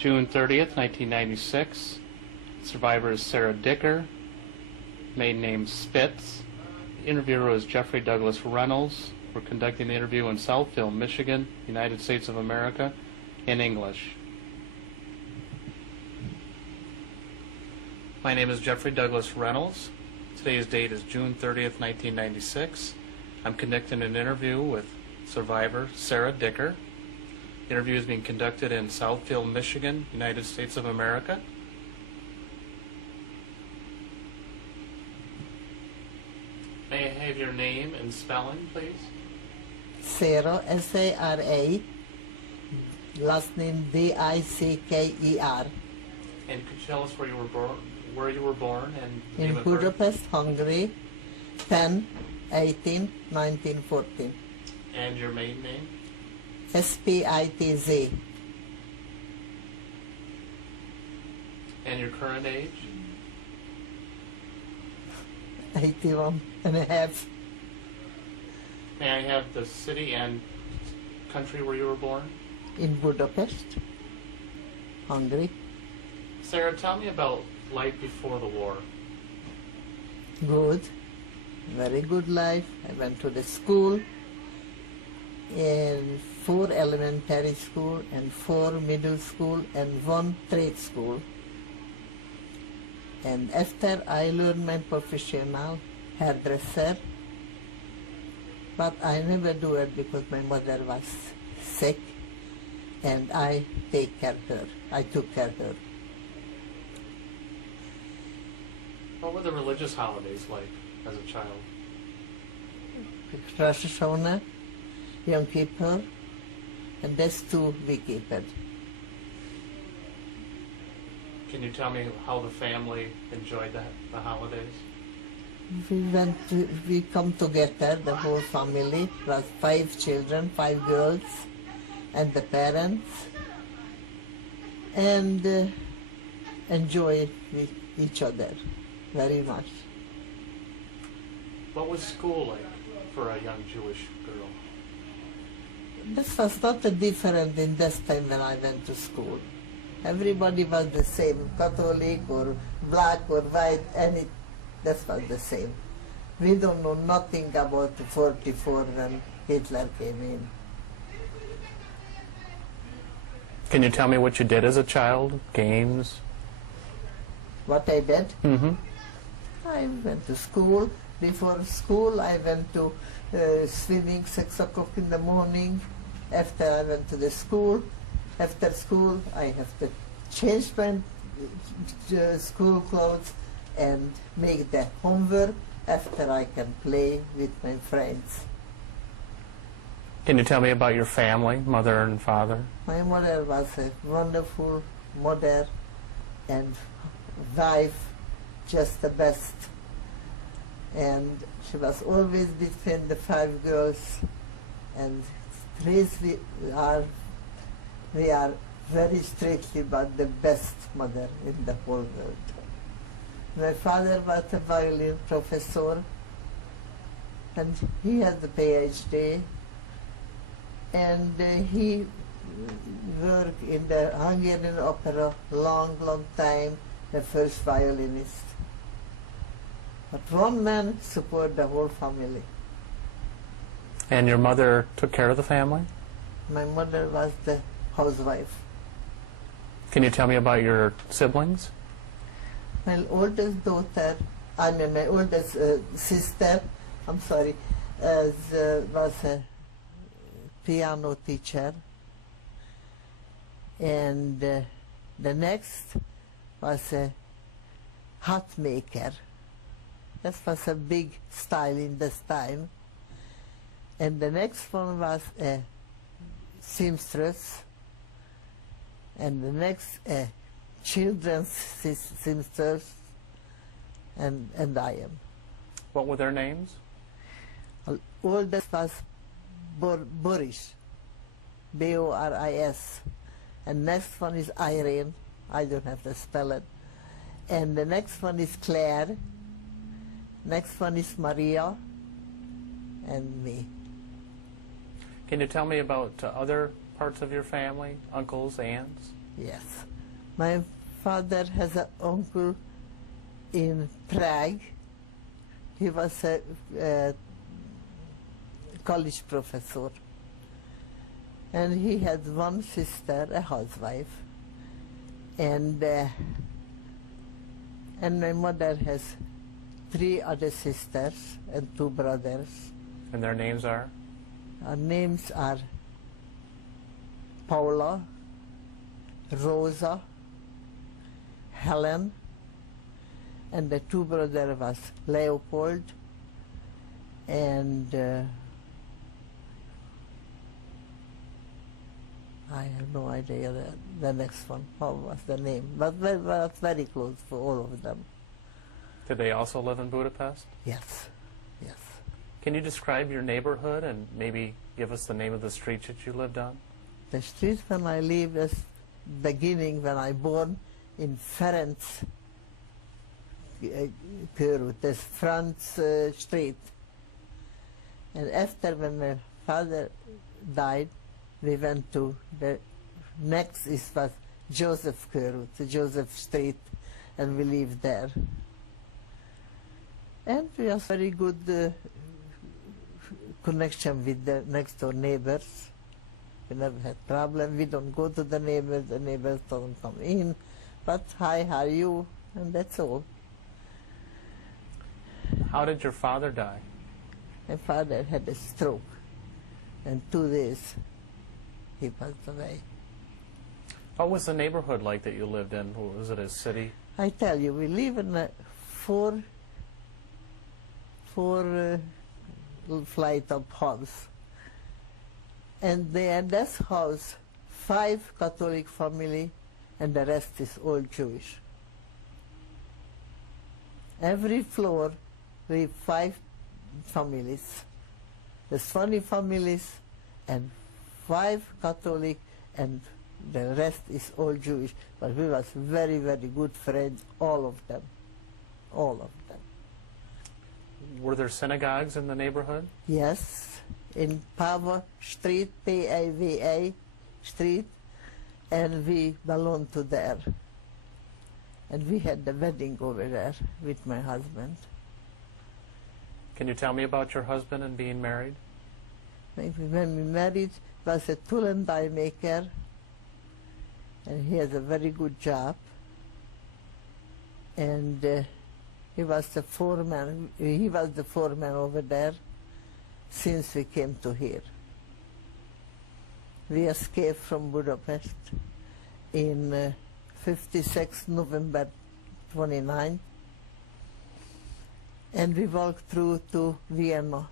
June 30th, 1996. Survivor is Sarah Dicker. Maiden name Spitz. The interviewer is Jeffrey Douglas Reynolds. We're conducting the interview in Southfield, Michigan, United States of America, in English. My name is Jeffrey Douglas Reynolds. Today's date is June 30th, 1996. I'm conducting an interview with survivor Sarah Dicker. The interview is being conducted in Southfield, Michigan, United States of America. May I have your name and spelling, please? Sarah, S-A-R-A, last name D-I-C-K-E-R. And could you tell us where you were born and name In of birth? Budapest, Hungary, 10/18/1914. And your maiden name? S-P-I-T-Z. And your current age? 81 and a half. May I have the city and country where you were born? In Budapest, Hungary. Sarah, tell me about life before the war. Good, very good life. I went to the school, in 4 elementary school and 4 middle school and 1 trade school. And after I learned my professional hairdresser, but I never do it because my mother was sick and I took care of her. What were the religious holidays like as a child? SHOAH, Yom Kippur, and that's 2 we keep it. Can you tell me how the family enjoyed the holidays? We come together, the whole family, plus 5 children, 5 girls, and the parents, and enjoy with each other very much. What was school like for a young Jewish girl? This was not different in this time when I went to school. Everybody was the same, Catholic or black or white, that was the same. We don't know nothing about 44 when Hitler came in. Can you tell me what you did as a child? Games? What I did? Mm-hmm. I went to school. Before school, I went to swimming 6 o'clock in the morning. After I went to the school. After school, I have to change my school clothes and make the homework. After I can play with my friends. Can you tell me about your family, mother and father? My mother was a wonderful mother and wife, just the best. And she was always between the 5 girls. And we are very strictly but the best mother in the whole world. My father was a violin professor, and he has a PhD, and he worked in the Hungarian opera long time, the first violinist. But one man supported the whole family. And your mother took care of the family? My mother was the housewife. Can you tell me about your siblings? My oldest daughter, my oldest sister, was a piano teacher. And the next was a hat maker. That was a big style in this time. And the next one was a seamstress. And the next children's seamstress, and I am. What were their names? Oldest was Boris, B-O-R-I-S, and next one is Irene, I don't have to spell it, and the next one is Claire, next one is Maria, and me. Can you tell me about other parts of your family, uncles, aunts? Yes. My father has an uncle in Prague. He was a college professor. And he had one sister, a housewife. And my mother has 3 other sisters and 2 brothers. And their names are? Our names are Paula, Rosa, Helen, and the 2 brothers was Leopold and I have no idea the next one, what was the name, but we were very close for all of them. Did they also live in Budapest? Yes, yes. Can you describe your neighborhood and maybe give us the name of the street that you lived on? The street when I lived was beginning when I born in Ferenc Körút, this Franz Street. And after when my father died, we went to the next was Joseph Körút, Joseph Street, and we lived there. And we have very good connection with the next door neighbors. We never had problem. We don't go to the neighbors don't come in. But hi, how are you? And that's all. How did your father die? My father had a stroke, and 2 days he passed away. What was the neighborhood like that you lived in? Was it a city? I tell you, we live in a four flight of house. And in this house, 5 Catholic family, and the rest is all Jewish. Every floor, we have 5 families. There's 20 families, and 5 Catholic, and the rest is all Jewish. But we was very, very good friends, all of them. All of them. Were there synagogues in the neighborhood? Yes, in Pava Street, P-A-V-A Street, and we belonged to there. And we had the wedding over there with my husband. Can you tell me about your husband and being married? When we married, was a tool and die maker, and he has a very good job. And he was the foreman. He was the foreman over there since we came to here. We escaped from Budapest in 56 November 29, and we walked through to Vienna.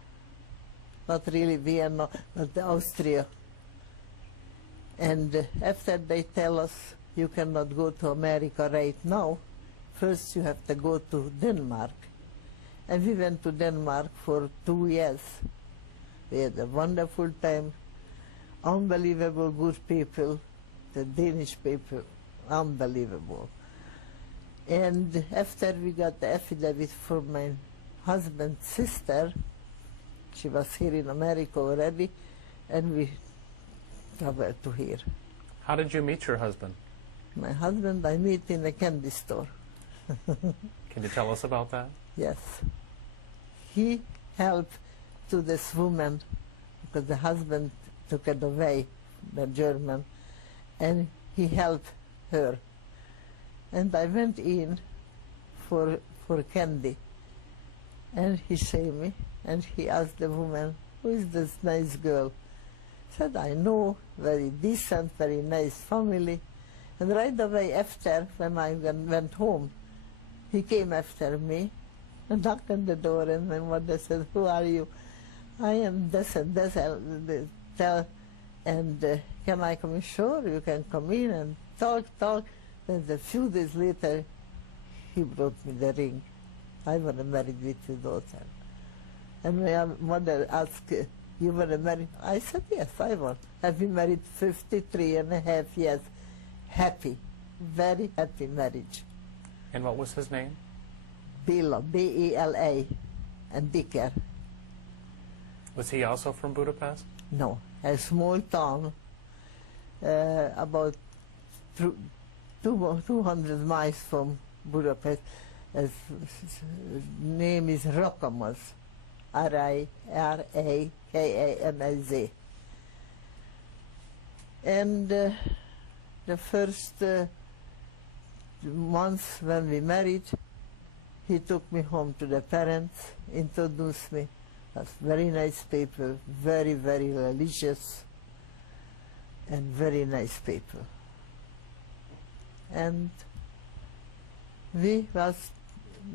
Not really Vienna, but Austria. And after they tell us you cannot go to America right now, first you have to go to Denmark. And we went to Denmark for 2 years. We had a wonderful time, unbelievable good people, the Danish people, unbelievable. And after we got the affidavit from my husband's sister, she was here in America already, and we traveled to here. How did you meet your husband? My husband I meet in a candy store. Can you tell us about that? Yes. He helped to this woman because the husband took it away, the German, and he helped her. And I went in for candy, and he saw me, and he asked the woman, "Who is this nice girl?" Said, "I know, very decent, very nice family." And right away after, when I went home, he came after me and knocked on the door, and my mother said, "Who are you?" "I am this and this." And can I come in? "Sure, you can come in and talk. Then a few days later, he brought me the ring. I was married with your daughter. And my mother asked, "You were married?" I said, "Yes, I was. I've been married 53.5 years. Happy, very happy marriage." And what was his name? Bela, B-E-L-A, and Dicker. Was he also from Budapest? No, a small town, about 200 miles from Budapest. His name is Rakamaz, Rakamaz. And the first months when we married, he took me home to the parents, introduced me. That's very nice people, very, very religious, and very nice people. And we was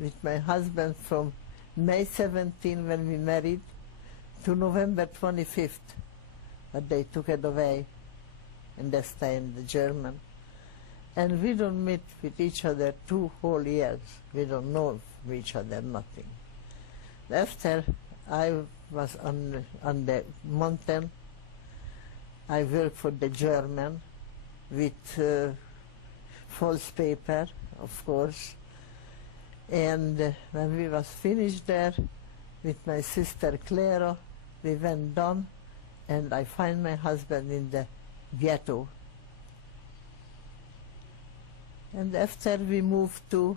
with my husband from May 17 when we married to November 25th, but they took it away in this time, the German. And we don't meet with each other 2 whole years. We don't know each other, nothing. After I was on the mountain, I worked for the German with false paper, of course. And when we was finished there with my sister Clara, we went down, and I find my husband in the ghetto. And after we moved to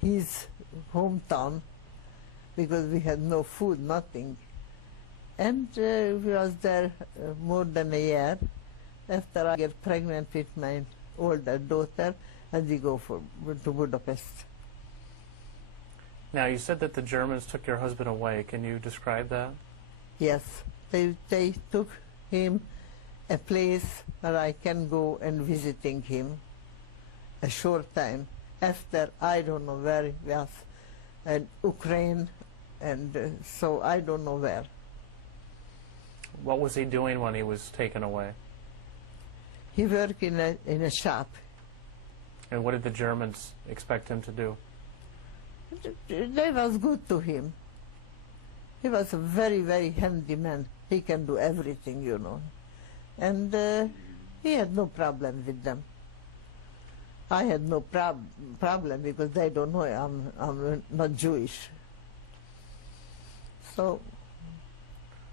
his hometown, because we had no food, nothing. And we was there more than a year. After I get pregnant with my older daughter, and we go to Budapest. Now, you said that the Germans took your husband away. Can you describe that? Yes, they took him a place where I can go and visiting him a short time. After, I don't know where he was, in Ukraine, and so I don't know where. What was he doing when he was taken away? He worked in a shop. And what did the Germans expect him to do? They was good to him. He was a very, very handy man. He can do everything, you know. And he had no problem with them. I had no problem because they don't know I'm not Jewish. So.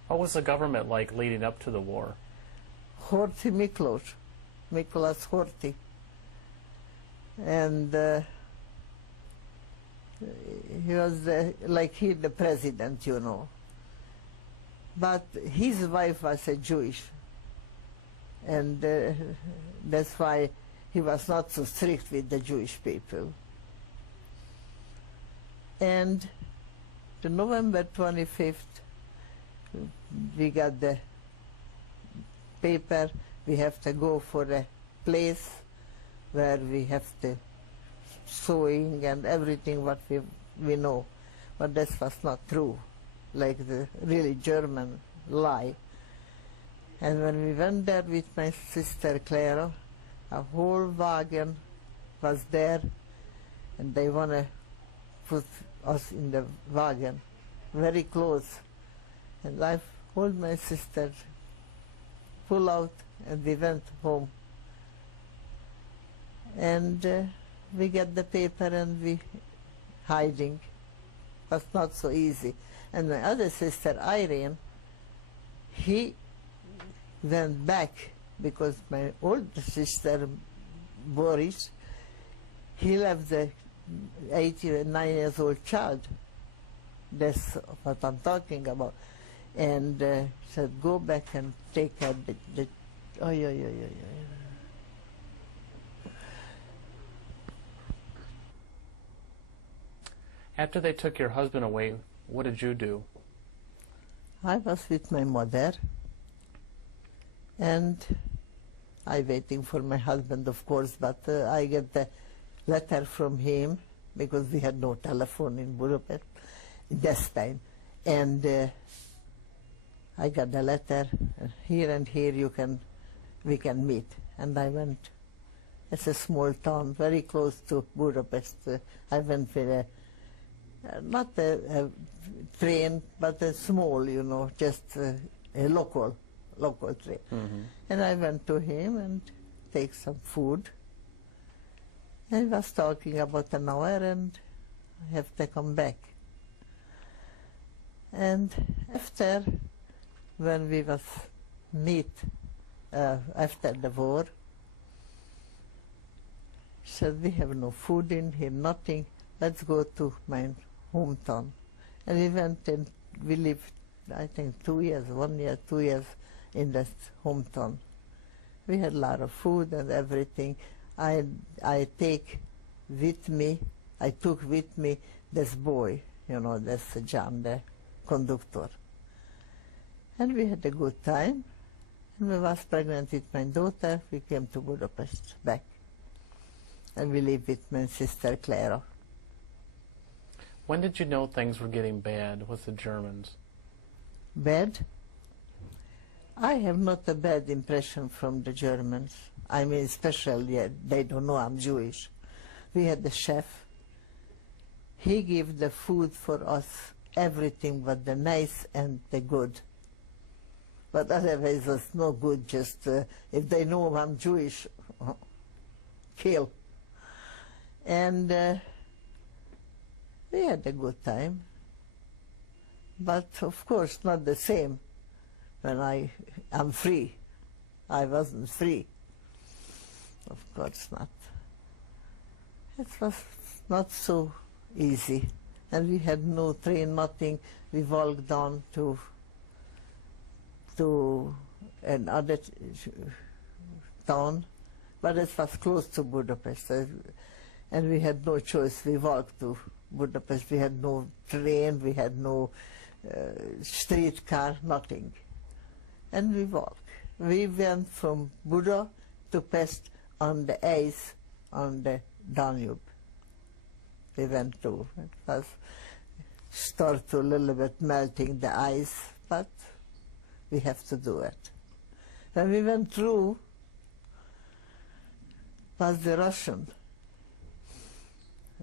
What was the government like leading up to the war? Horthy Miklos Horthy. And he was the president, you know. But his wife was a Jewish. And that's why he was not so strict with the Jewish people. And to November 25th, we got the paper. We have to go for a place where we have the sewing and everything what we know. But that was not true, like the really German lie. And when we went there with my sister Clara, a whole wagon was there, and they want to put us in the wagon, very close. And I hold my sister, pull out, and we went home. And we get the paper and we hiding. It was not so easy. And my other sister, Irene, he went back because my older sister, Boris, he left the 89 years old child. That's what I'm talking about. And said, go back and take her the After they took your husband away, what did you do? I was with my mother, and I waiting for my husband, of course, but I get the letter from him, because we had no telephone in Budapest in this time. And I got the letter, here and here we can meet. And I went. It's a small town, very close to Budapest. I went with not a train, but a small, you know, just a local train. Mm-hmm. And I went to him and take some food. And was talking about an hour, and I have to come back. And after, when we was meet after the war, She said, we have no food in here, nothing. Let's go to my hometown. And we went and we lived, I think, 2 years, 1 year, 2 years in that hometown. We had a lot of food and everything. I took with me this boy, this John, the conductor. And we had a good time. And when I was pregnant with my daughter, we came to Budapest back. And we lived with my sister Clara. When did you know things were getting bad with the Germans? Bad? I have not a bad impression from the Germans. I mean, especially, they don't know I'm Jewish. We had the chef. He gave the food for us, everything but the nice and the good. But otherwise it was no good, just if they know I'm Jewish, kill. And we had a good time. But of course not the same when I'm free. I wasn't free. Of course not. It was not so easy. And we had no train, nothing. We walked down to another town, but it was close to Budapest. And we had no choice. We walked to Budapest. We had no train, we had no streetcar, nothing. And we walked. We went from Buda to Pest on the ice on the Danube. We went to, it was start to a little bit melting the ice, but we have to do it. When we went through, was the Russian.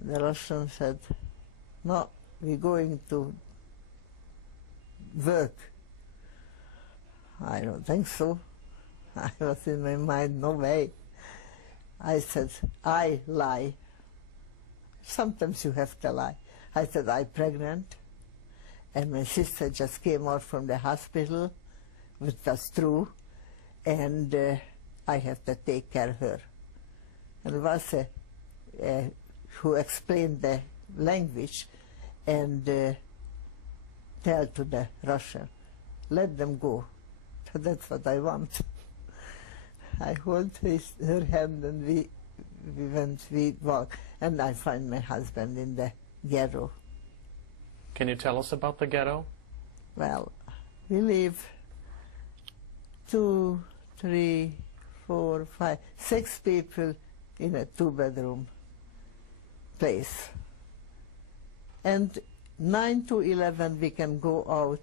The Russian said, no, we're going to work. I don't think so. I was in my mind, no way. I said, I lie. Sometimes you have to lie. I said, I'm pregnant, and my sister just came out from the hospital, which was true, and I have to take care of her. And it was who explained the language and tell to the Russian, let them go. That's what I want. I hold her hand and we walk, and I find my husband in the ghetto. Can you tell us about the ghetto? Well, we live 2, 3, 4, 5, 6 people in a 2-bedroom place. And 9 to 11 we can go out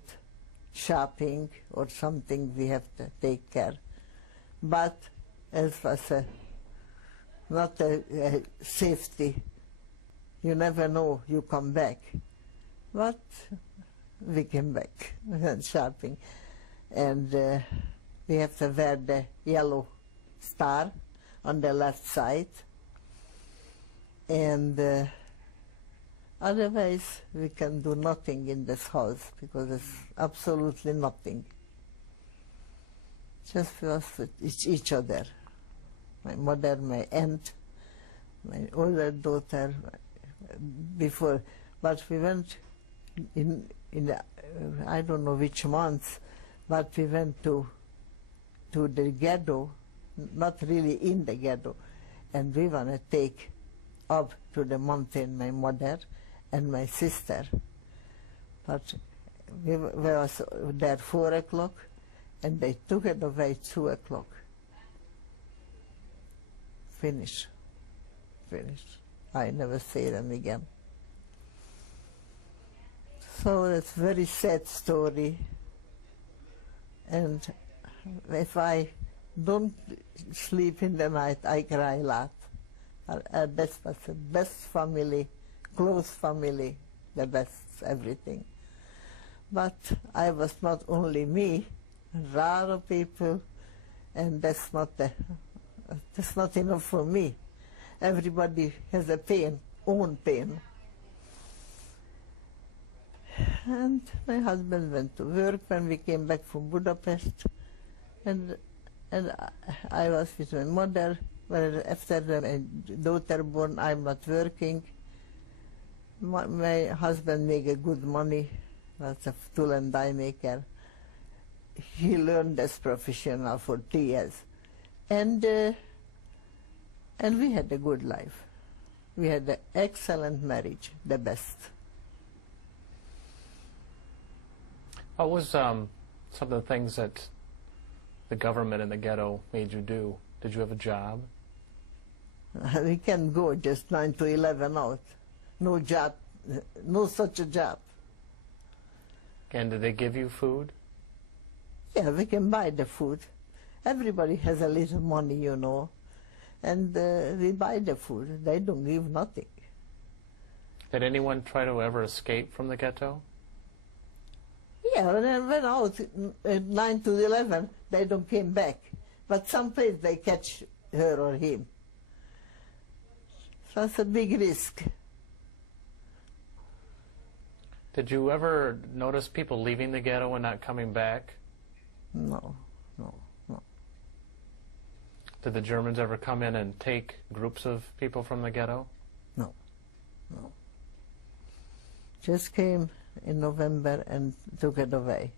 shopping or something we have to take care. But it was not a safety. You never know, you come back. But we came back, we went shopping. And we have to wear the yellow star on the left side. And otherwise we can do nothing in this house because it's absolutely nothing. Just us with each other. My mother, my aunt, my older daughter, before. But we went in I don't know which month, but we went to the ghetto, not really in the ghetto, and we want to take up to the mountain my mother and my sister. But we was there 4 o'clock, and they took it away 2 o'clock. Finish. I never see them again. So it's a very sad story. And if I don't sleep in the night, I cry a lot. That was the best family, close family, the best everything. But I was not only me, a lot of people, and that's not enough for me. Everybody has a pain, own pain. And my husband went to work when we came back from Budapest, and I was with my mother Well, after my daughter born, I'm not working. My husband make a good money, was a tool and die maker. He learned as professional for 3 years. And we had a good life. We had an excellent marriage, the best. What was some of the things that the government in the ghetto made you do? Did you have a job? We can go just 9 to 11 out. No job, no such a job. And did they give you food? Yeah, we can buy the food. Everybody has a little money, you know, and we buy the food. They don't give nothing. Did anyone try to ever escape from the ghetto? Yeah, when I went out at 9 to 11, they don't came back. But someplace they catch her or him. So it's a big risk. Did you ever notice people leaving the ghetto and not coming back? No. Did the Germans ever come in and take groups of people from the ghetto? No. Just came in November and took it away.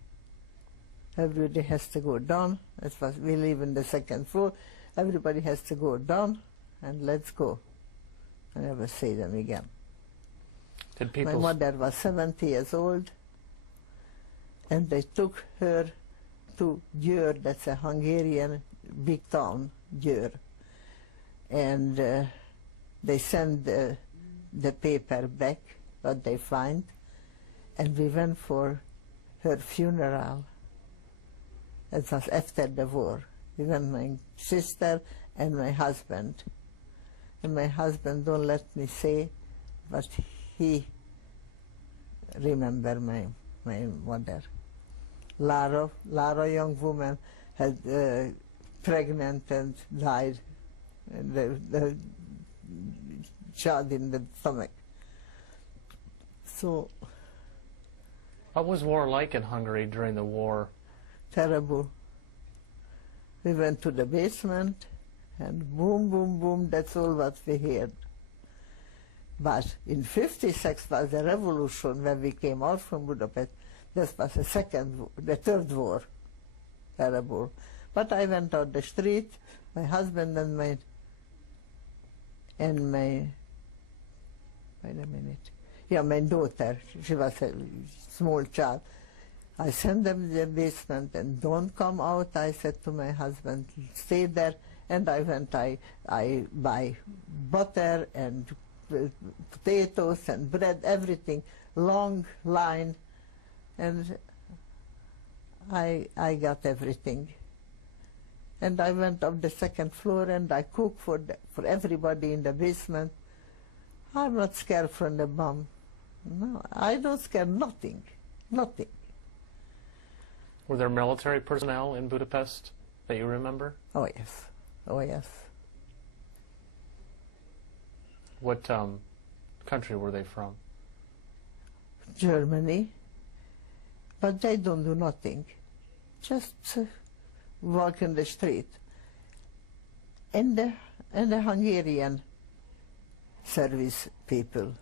Everybody has to go down. We live in the second floor. Everybody has to go down and let's go. I never see them again. Did people? My mother was 70 years old, and they took her to Győr, that's a Hungarian big town, Győr. And they sent the paper back, what they find, and we went for her funeral. It was after the war. We went, my sister and my husband. And my husband don't let me say, but he remember my mother. Lara, young woman, had pregnant and died. And the child in the stomach. So. What was war like in Hungary during the war? Terrible. We went to the basement, and boom, boom, boom, that's all what we heard. But in 56 was the revolution when we came out from Budapest. This was the third war. Terrible. But I went out the street, my husband and my, wait a minute. Yeah, my daughter, she was a small child. I sent them to the basement and don't come out. I said to my husband, stay there. And I went, I buy butter and potatoes and bread, everything, long line. And I got everything. And I went up the second floor and I cooked for everybody in the basement. I'm not scared from the bomb. No, I don't scare nothing, nothing. Were there military personnel in Budapest that you remember? Oh yes, oh yes. What country were they from? Germany, but they don't do nothing, just walk in the street. And the Hungarian service people.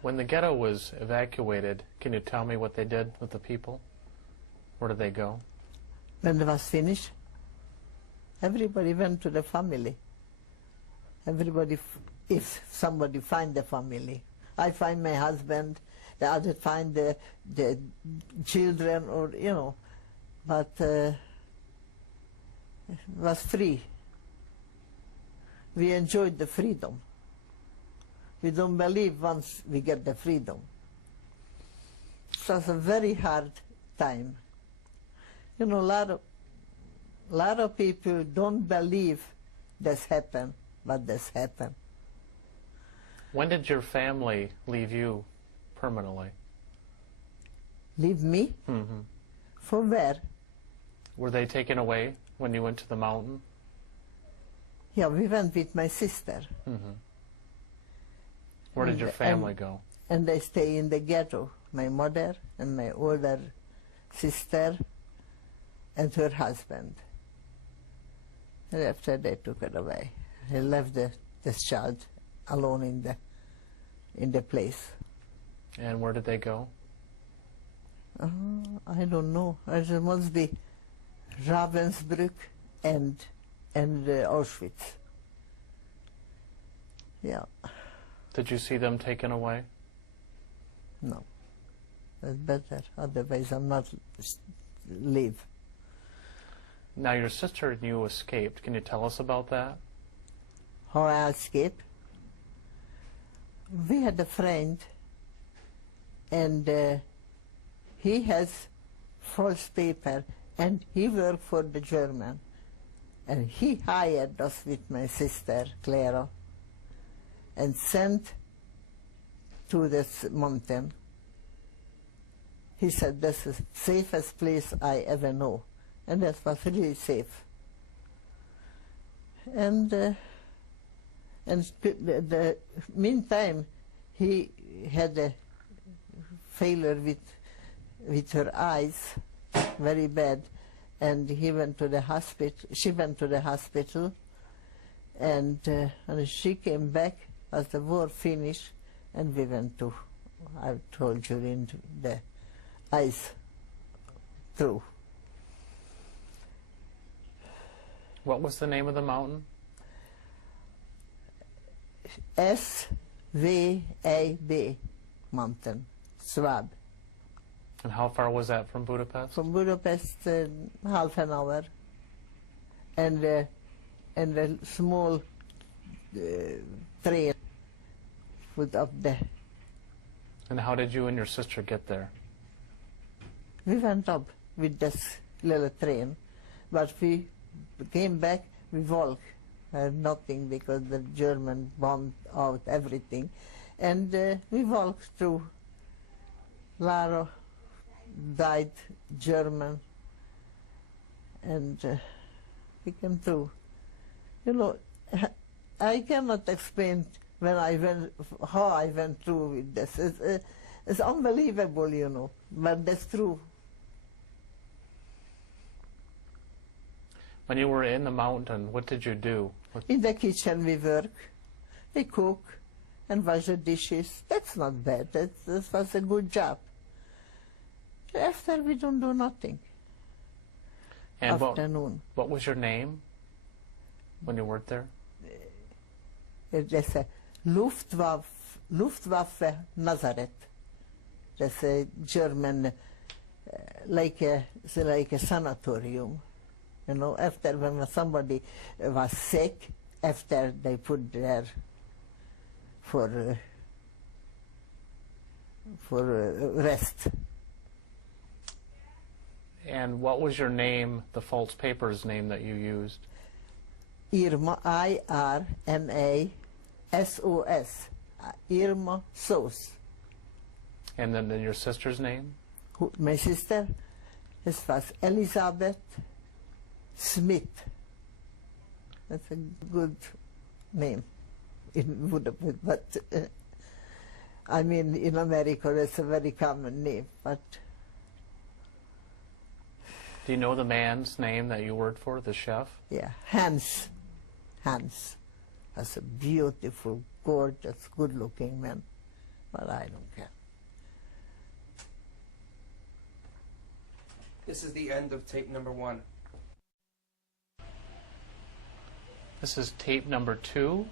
When the ghetto was evacuated, can you tell me what they did with the people? Where did they go? When it was finished, everybody went to the family. Everybody, if somebody find the family. I find my husband, the other find the children, or, you know, but it was free. We enjoyed the freedom. We don't believe once we get the freedom. It was a very hard time. You know, a lot of people don't believe this happened, but this happened. When did your family leave you permanently? Leave me? Mm-hmm. For where? Were they taken away when you went to the mountain? Yeah, we went with my sister. Mm-hmm. Where did your family go? And they stay in the ghetto. My mother and my older sister and her husband. And after they took it away. He left this child alone in the place. And where did they go? I don't know. It must be Ravensbrück and Auschwitz. Yeah. Did you see them taken away? No. That's better. Otherwise, I'm not leave. Now, your sister and you escaped. Can you tell us about that? How I escaped? We had a friend, and he has false paper, and he worked for the German. And he hired us with my sister, Clara, and sent to this mountain. He said, this is the safest place I ever know. And that was really safe. And the meantime, he had a failure with her eyes, very bad, and he went to the hospital. She went to the hospital, and she came back as the war finished, and we went to, I told you, into the ice through. What was the name of the mountain? SVAB mountain, SHOAH. And how far was that from Budapest? From Budapest, half an hour, and a small train put up there. And how did you and your sister get there? We went up with this little train, but we came back, we walked. Nothing, because the German bombed out everything. And we walked through. Lara died German, and we came through. You know, I cannot explain how I went through with this. It's unbelievable, you know, but that's true. When you were in the mountain, what did you do? In the kitchen we work, we cook and wash the dishes. That's not bad. That was a good job. After we don't do nothing. And afternoon. What was your name when you worked there? That's a Luftwaffe Nazareth. That's a German, like a sanatorium. You know, after when somebody was sick, after they put there for rest. And what was your name, the false paper's name that you used? Irma, IRMASOS, Irma Sos. And then your sister's name? My sister, this was Elizabeth Smith. That's a good name in Budapest, but I mean in America that's a very common name. But do you know the man's name that you worked for, the chef? yeah, Hans. That's a beautiful, gorgeous, good-looking man, but I don't care. This is the end of tape number 1. This is tape number 2.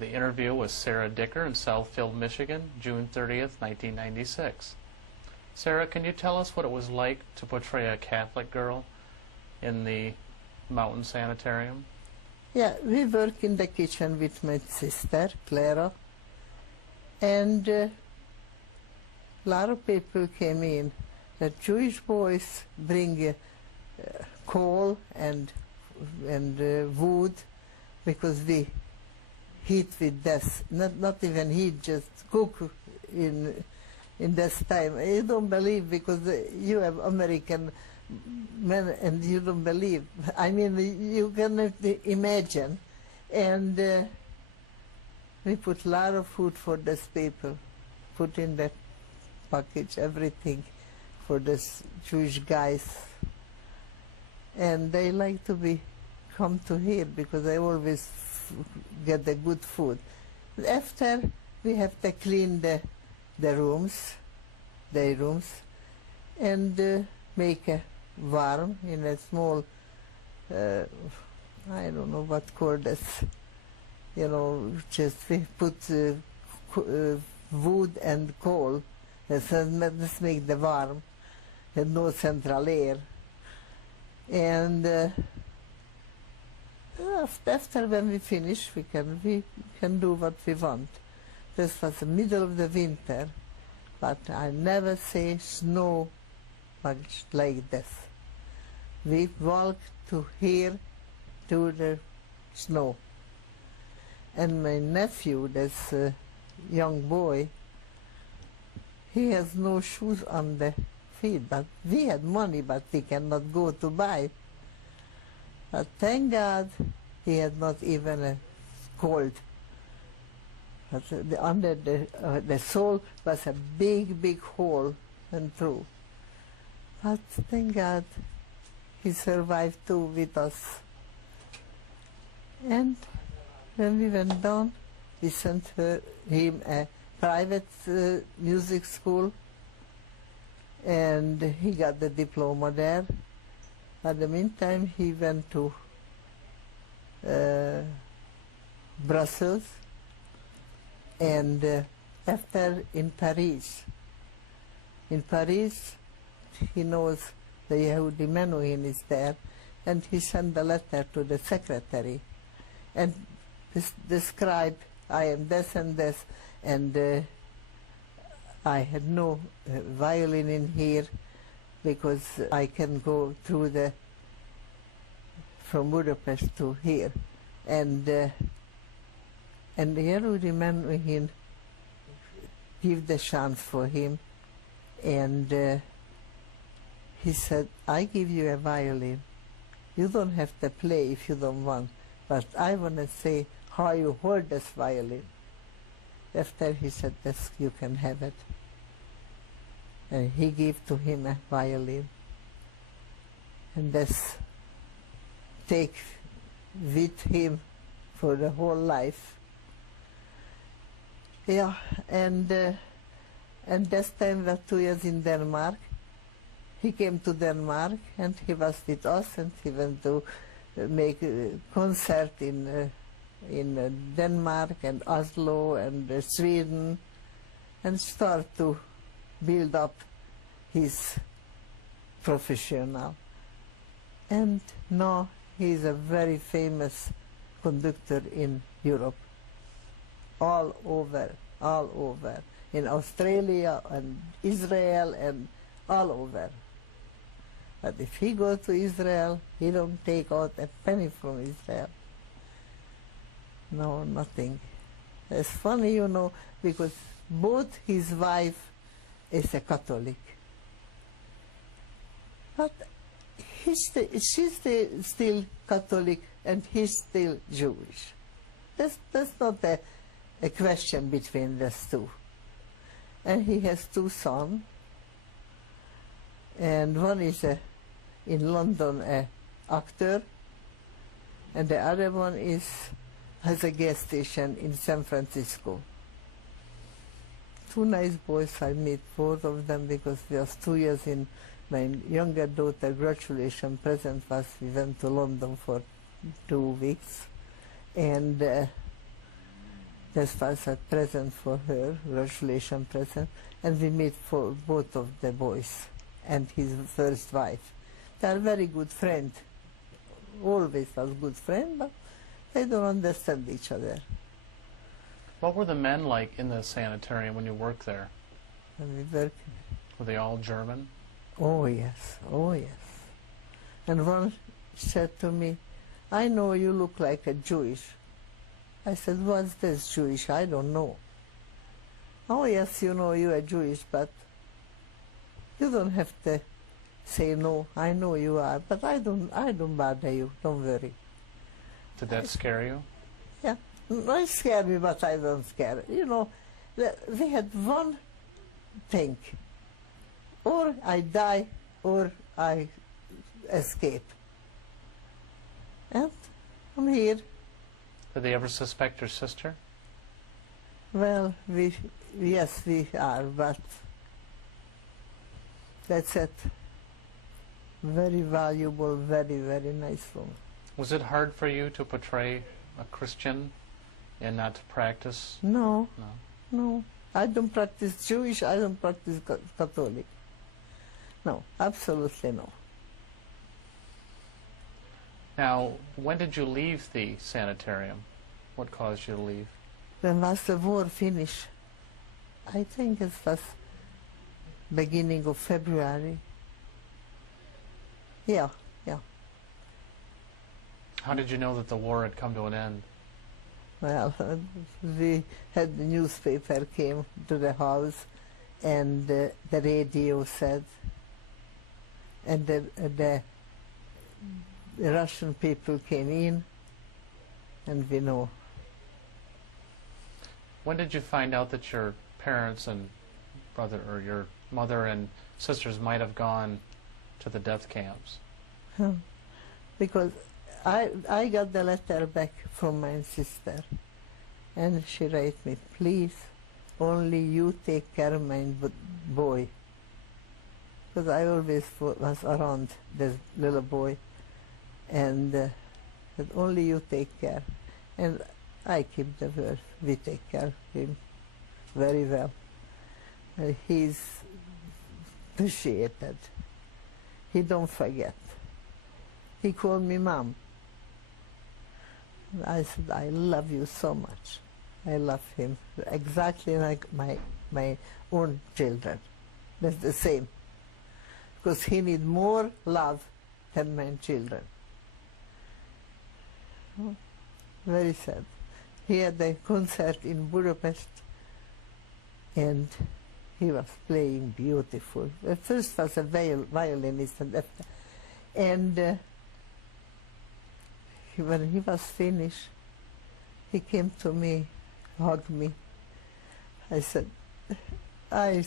The interview with Sarah Dicker in Southfield, Michigan, June 30th, 1996. Sarah, can you tell us what it was like to portray a Catholic girl in the mountain sanitarium? Yeah, we work in the kitchen with my sister, Clara, and a lot of people came in. The Jewish boys bring coal and wood, because we heat with this. Not even heat, just cook in this time. You don't believe, because you have American men and you don't believe. I mean, you cannot imagine. And we put a lot of food for these people, put in that package, everything for these Jewish guys. And they like to be come to here because I always get the good food. After we have to clean the rooms, their rooms, and make a warm in a small, I don't know what called this, you know, just we put wood and coal, let's make the warm, and no central air. And after when we finish, we can do what we want. This was the middle of the winter, but I never say snow much like this. We walk to here to the snow. And my nephew, this young boy, he has no shoes on the feet, but we had money, but we cannot go to buy. But thank God he had not even a cold. But under the sole was a big, big hole and through. But thank God he survived too with us. And when we went down, we sent him a private music school, and he got the diploma there. At the meantime, he went to Brussels, and after in Paris. In Paris, he knows the Yehudi Menuhin is there, and he sent a letter to the secretary and described, I am this and this, and I had no violin in here because I can go through from Budapest to here. And the Yehudi Menuhin give the chance for him, and he said, I give you a violin. You don't have to play if you don't want, but I want to say how you hold this violin. After he said, this, you can have it. And he gave to him a violin. And this take with him for the whole life. Yeah, and this time was 2 years in Denmark. He came to Denmark and he was with us, and he went to make a concert in Denmark and Oslo and Sweden, and start to build up his professional. And now he is a very famous conductor in Europe, all over, in Australia and Israel and all over. But if he goes to Israel, he don't take out a penny from Israel. No, nothing. It's funny, you know, because both his wife is a Catholic. But she's still Catholic and he's still Jewish. That's not a question between these two. And he has 2 sons, and one is in London an actor, and the other one has a gas station in San Francisco. 2 nice boys. I meet both of them because we was 2 years in my younger daughter graduation present was we went to London for 2 weeks, and this was a present for her, graduation present, and we meet for both of the boys and his first wife. They are very good friends, always was good friends, but they don't understand each other. What were the men like in the sanitarium when you worked there? And we work. Were they all German? Oh yes, oh yes. And one said to me, I know you look like a Jewish. I said, what's this Jewish? I don't know. Oh yes, you know you are Jewish, but you don't have to say no. I know you are, but I don't bother you. Don't worry. Did that scare you? Yeah, it scared me, but I don't scare. You know, we had one thing: or I die, or I escape. And I'm here. Did they ever suspect your sister? Well, yes, we are, but that's it. Very valuable, very, very nice woman. Was it hard for you to portray a Christian and not to practice? No, No. no. I don't practice Jewish, I don't practice Catholic. No, absolutely no. Now, when did you leave the sanitarium? What caused you to leave? When was the war finished? I think it was beginning of February. Yeah, yeah. How did you know that the war had come to an end? Well, we had the newspaper came to the house, and the radio said, and the Russian people came in, and we know. When did you find out that your parents and brother, or your mother and sisters might have gone to the death camps? Because I got the letter back from my sister, and she wrote me, please, only you take care of my boy. Because I always was around this little boy, and that only you take care. And I keep the word, we take care of him very well. He's appreciated. He don't forget. He called me Mom. I said, I love you so much. I love him exactly like my own children. That's the same. Because he needs more love than my children. Very sad. He had a concert in Budapest, and he was playing beautiful. At first was a violinist, and when he was finished, he came to me, hugged me. I said, I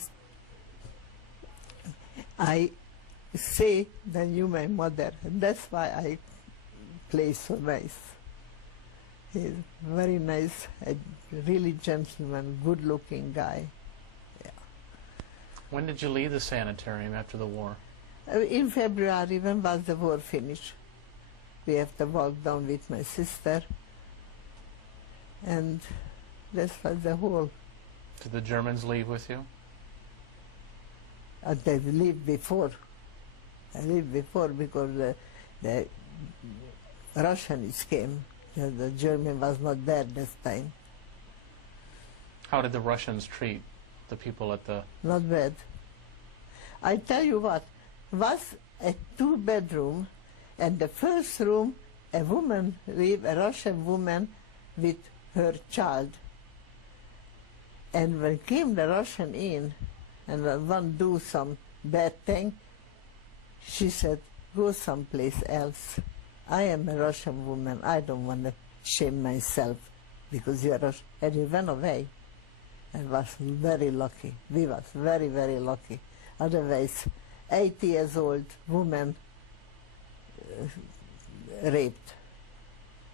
say that you my mother, and that's why I play so nice. He's very nice, a really gentleman, good-looking guy. Yeah. When did you leave the sanitarium after the war? In February, when was the war finished? We have to walk down with my sister, and that was the whole. Did the Germans leave with you? They lived before. I lived before because the Russians came. The German was not there this time. How did the Russians treat the people at the... Not bad. I tell you what, was a two-bedroom, and the first room, a woman lived, a Russian woman with her child. And when came the Russian in, and one do some bad thing, she said, go someplace else. I am a Russian woman. I don't want to shame myself because you are Russian. And he went away. I was very lucky. We was very, very lucky. Otherwise, 80 years old woman raped.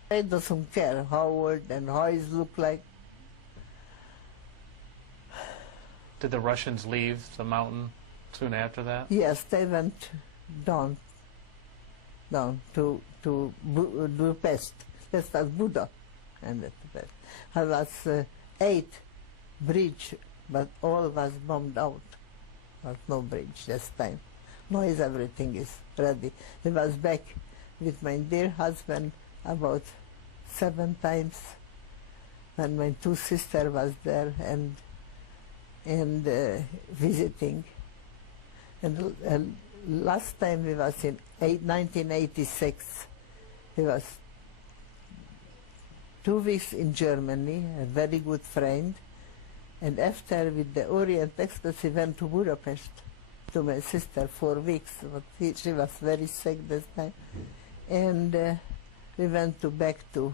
It doesn't care how old and how he look like. Did the Russians leave the mountain soon after that? Yes, they went down to Budapest. That was Buda. And there was 8 bridge, but all was bombed out. There was no bridge this time. Now everything is ready. I was back with my dear husband about 7 times, and my 2 sisters was there and visiting. And last time we was in 1986. He was 2 weeks in Germany, a very good friend, and after with the Orient Express he went to Budapest to my sister 4 weeks, but she was very sick this time, and we went back to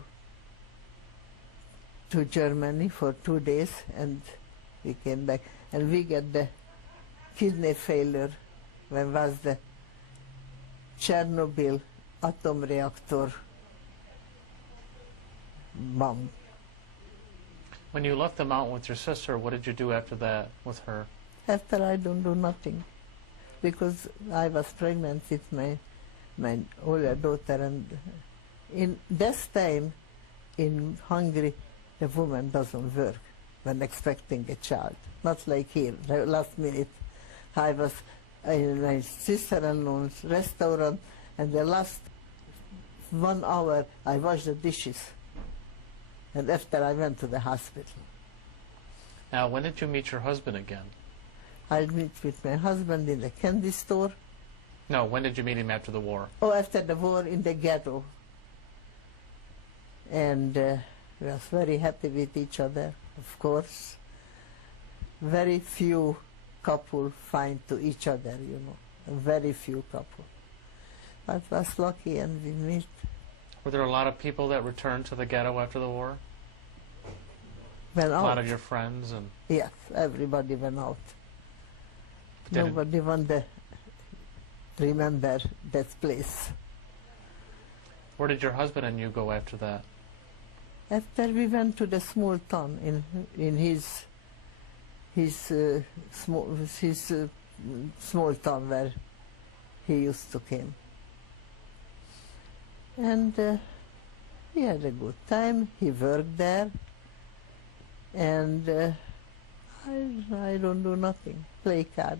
Germany for 2 days, and we came back, and we got the kidney failure when was the Chernobyl atom reactor bomb. When you left the mountain with your sister, what did you do after that with her? After I don't do nothing, because I was pregnant with my older daughter, and in this time in Hungary, the woman doesn't work when expecting a child. Not like here. The last minute, I was in my sister-in-law's restaurant, and the last 1 hour I washed the dishes, and after I went to the hospital. Now, when did you meet your husband again? I meet with my husband in the candy store. No, when did you meet him after the war? Oh, after the war in the ghetto. And we was very happy with each other, of course. Very few couple find to each other, you know. Very few couple. But was lucky and we meet. Were there a lot of people that returned to the ghetto after the war? Went out. A lot of your friends and Yes, everybody went out. Didn't- Nobody want to remember that place. where did your husband and you go after that? After we went to the small town in his small town where he used to came, and he had a good time. He worked there, and I don't do nothing. Play card,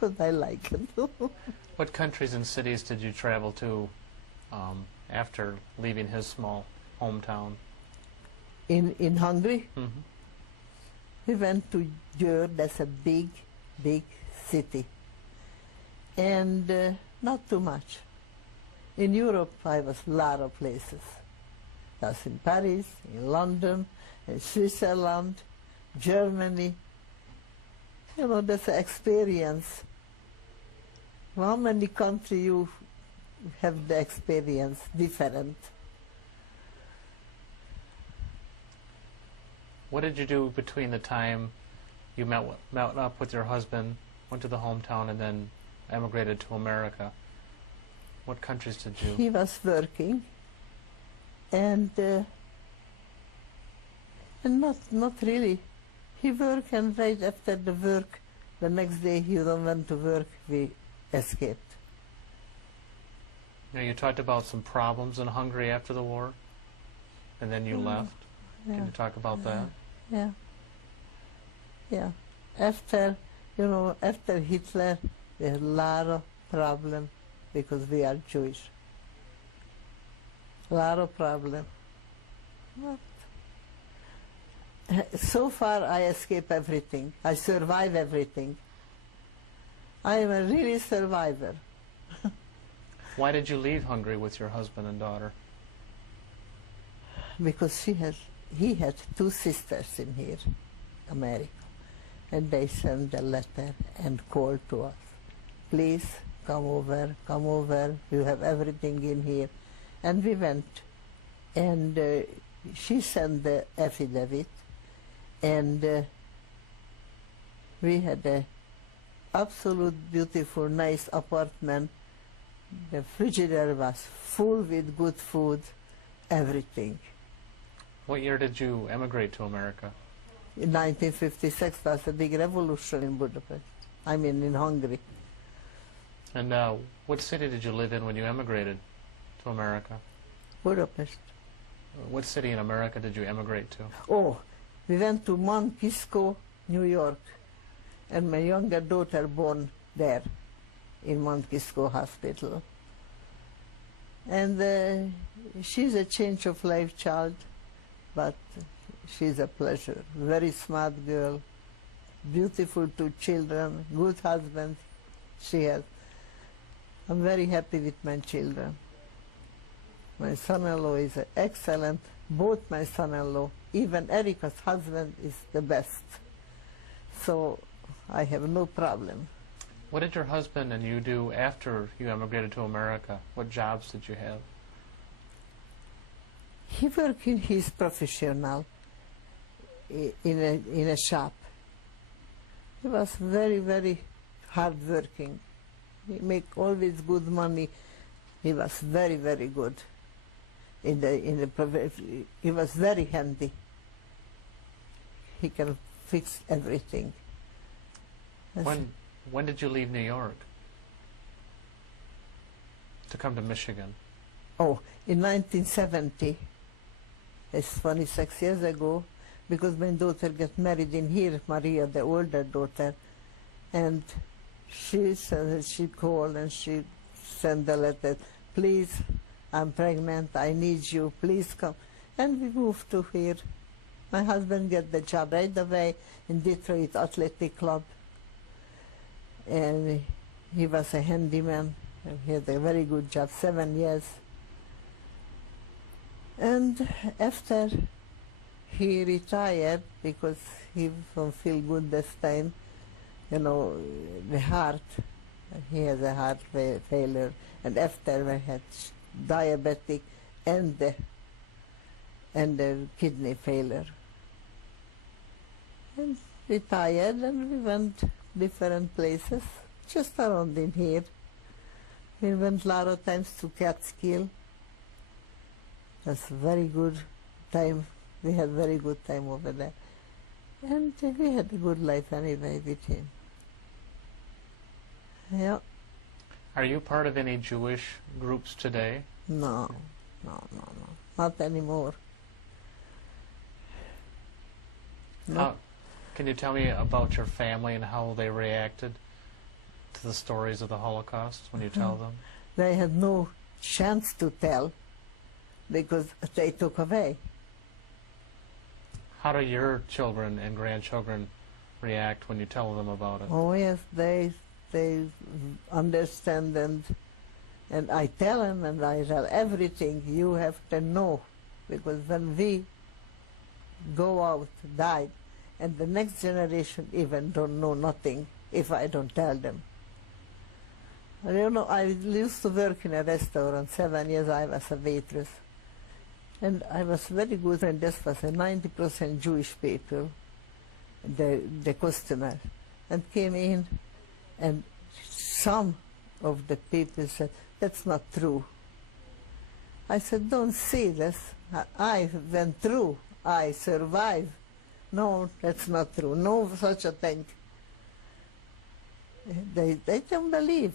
but I like it. What countries and cities did you travel to after leaving his small hometown? In Hungary, Mm-hmm. we went to Győr. That's a big city, and not too much. In Europe, I was a lot of places. I was in Paris, in London, in Switzerland, Germany. You know, that's an experience. How many countries you have the experience different? What did you do between the time you met up with your husband, went to the hometown, and then emigrated to America? What countries did you? He was working, and not really. He worked, and right after the work, the next day he don't want to work. We escaped. Now, you talked about some problems in Hungary after the war, and then you left. Yeah. Can you talk about that? Yeah. Yeah. After, you know, after Hitler, we had a lot of problem because we are Jewish. A lot of problem. But so far I escape everything. I survive everything. I am a really survivor. Why did you leave Hungary with your husband and daughter? Because he had two sisters in here, America, and they sent a letter and called to us. Please come over, you have everything in here. And we went, and she sent the affidavit, and we had a absolute beautiful, nice apartment. The refrigerator was full with good food, everything. What year did you emigrate to America? In 1956 was a big revolution in Budapest. I mean in Hungary. And what city did you live in when you emigrated to America? Budapest. What city in America did you emigrate to? Oh, we went to Mount Kisco, New York, and my younger daughter born there in Mount Kisco Hospital. And she's a change of life child, but she's a pleasure. Very smart girl, beautiful two children, good husband she has. I'm very happy with my children. My son-in-law is excellent. Both my son-in-law, even Erica's husband, is the best. So I have no problem. What did your husband and you do after you emigrated to America? What jobs did you have? He worked in his professional in a shop. He was very, very hard working. He make always good money. He was very, very good. He was very handy. He can fix everything. When did you leave New York to come to Michigan? Oh, in 1970. It's 26 years ago, because my daughter got married in here, Maria, the older daughter, and she said, she called and she sent a letter, please, I'm pregnant, I need you, please come. And we moved to here. My husband got the job right away in Detroit Athletic Club. And he was a handyman. And he had a very good job, 7 years. And after he retired, because he didn't feel good this time, you know, the heart, he has a heart failure. And after we had diabetic and the kidney failure. And retired, and we went different places, just around in here. We went a lot of times to Catskill. That's a very good time. We had very good time over there. And we had a good life anyway with him. Yeah. Are you part of any Jewish groups today? No. Not anymore. No. Can you tell me about your family and how they reacted to the stories of the Holocaust when you tell them? They had no chance to tell because they took away. How do your children and grandchildren react when you tell them about it? Oh yes, they understand, and I tell them, and I tell everything you have to know, because when we go out, die, and the next generation even don't know nothing if I don't tell them. You know, I used to work in a restaurant, 7 years I was a waitress. And I was very good, and this was a 90% Jewish people, the customer, and came in, and some of the people said, that's not true. I said, don't say this. I went through, I survived. No, that's not true. No such a thing. They don't believe.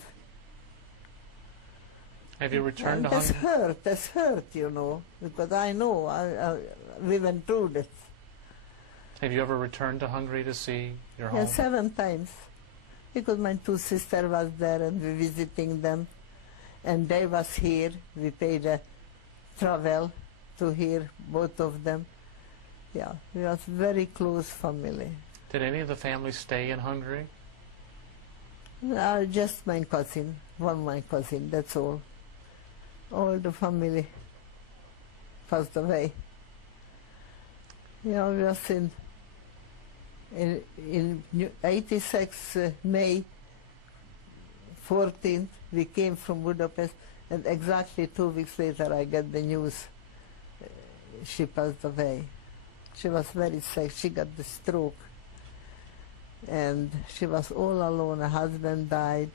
Have you returned to Hungary? That's hurt, you know, because I know we went through this. Have you ever returned to Hungary to see your home? Yeah, 7 times. Because my 2 sisters was there and we visiting them. And they was here. We paid a travel to here, both of them. Yeah, we was very close family. Did any of the family stay in Hungary? Just my cousin, my cousin, that's all. All the family passed away. Yeah, we was in 86, May 14th, we came from Budapest, and exactly 2 weeks later I got the news she passed away. She was very sick, she got the stroke, and she was all alone. Her husband died,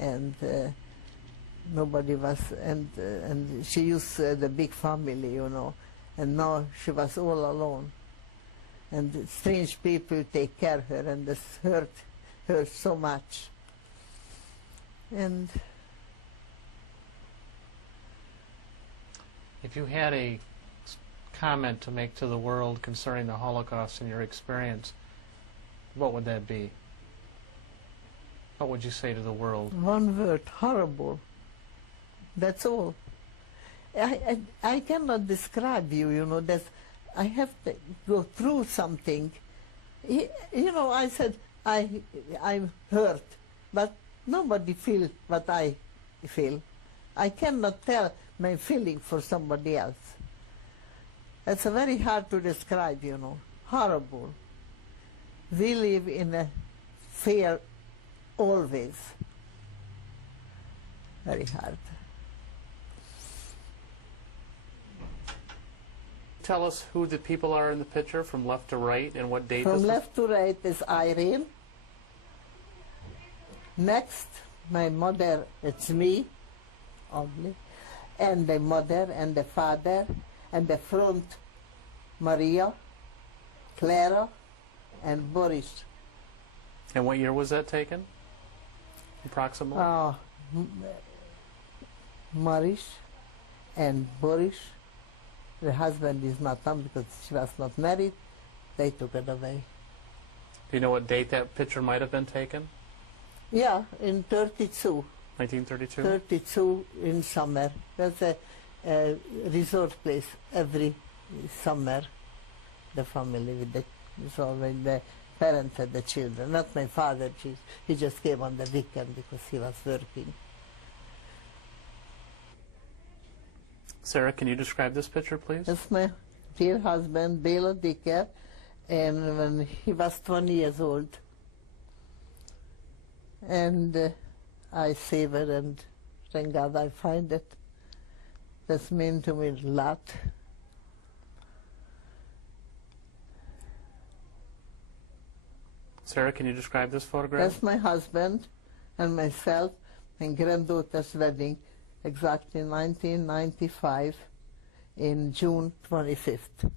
and nobody was, and she used the big family, you know, and now she was all alone. And strange people take care of her, and this hurt her so much. And if you had a comment to make to the world concerning the Holocaust and your experience, what would that be? What would you say to the world? One word: horrible. That's all. I cannot describe you, you know, that's, I have to go through something. You know, I said, I'm hurt, but nobody feels what I feel. I cannot tell my feeling for somebody else. It's very hard to describe, you know, horrible. We live in a fear always. Very hard. Tell us who the people are in the picture from left to right and what date From this left to right is Irene. Next, my mother, it's me, only. and the mother and the father, and the front, Maria, Clara, and Boris. And what year was that taken? Approximately? Maris and Boris, the husband is not on because she was not married. They took it away. Do you know what date that picture might have been taken? Yeah, in 32. 1932? 32 in summer. That's a resort place every summer. The family with the, so with the parents and the children. Not my father, he just came on the weekend because he was working. Sarah, can you describe this picture, please? That's my dear husband, Bela Dicker, and when he was 20 years old. And I save it, and thank God I find it. That's mean to me a lot. Sarah, can you describe this photograph? That's my husband and myself and granddaughter's wedding, exactly 1995, in June 25th.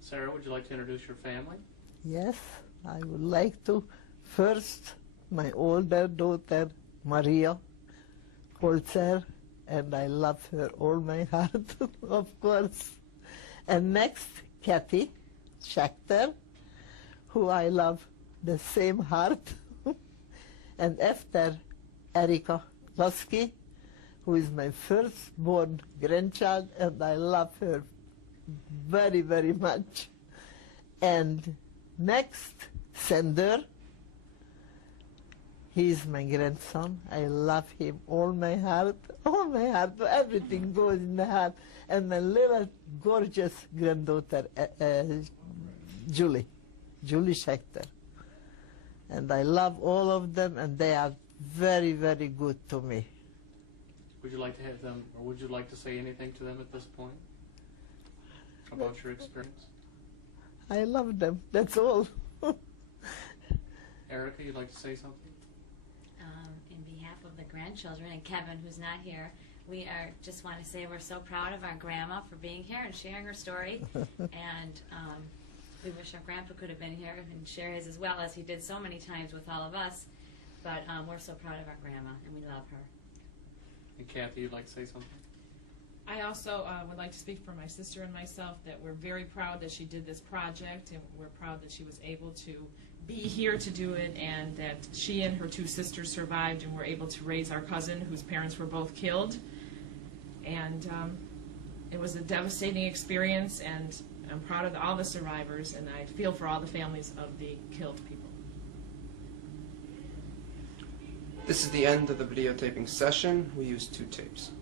Sarah, would you like to introduce your family? Yes, I would like to. First, my older daughter, Maria Holzer, and I love her all my heart, of course. And next, Kathy Schechter, who I love the same heart. And after, Erika Lasky, who is my firstborn grandchild, and I love her very, very much. And next, Sander. He's my grandson. I love him all my heart, everything goes in the heart. And my little gorgeous granddaughter, Julie Schechter. And I love all of them, and they are very, very good to me. Would you like to have them, or would you like to say anything to them at this point about your experience? I love them, that's all. Erica, you'd like to say something? In behalf of the grandchildren and Kevin, who's not here, we just want to say we're so proud of our grandma for being here and sharing her story. And we wish our grandpa could have been here and share his as well, as he did so many times with all of us. But we're so proud of our grandma, and we love her. And Kathy, you'd like to say something? I also would like to speak for my sister and myself that we're very proud that she did this project, and we're proud that she was able to be here to do it, and that she and her two sisters survived and were able to raise our cousin whose parents were both killed. And it was a devastating experience, and I'm proud of all the survivors, and I feel for all the families of the killed people. This is the end of the videotaping session. We used 2 tapes.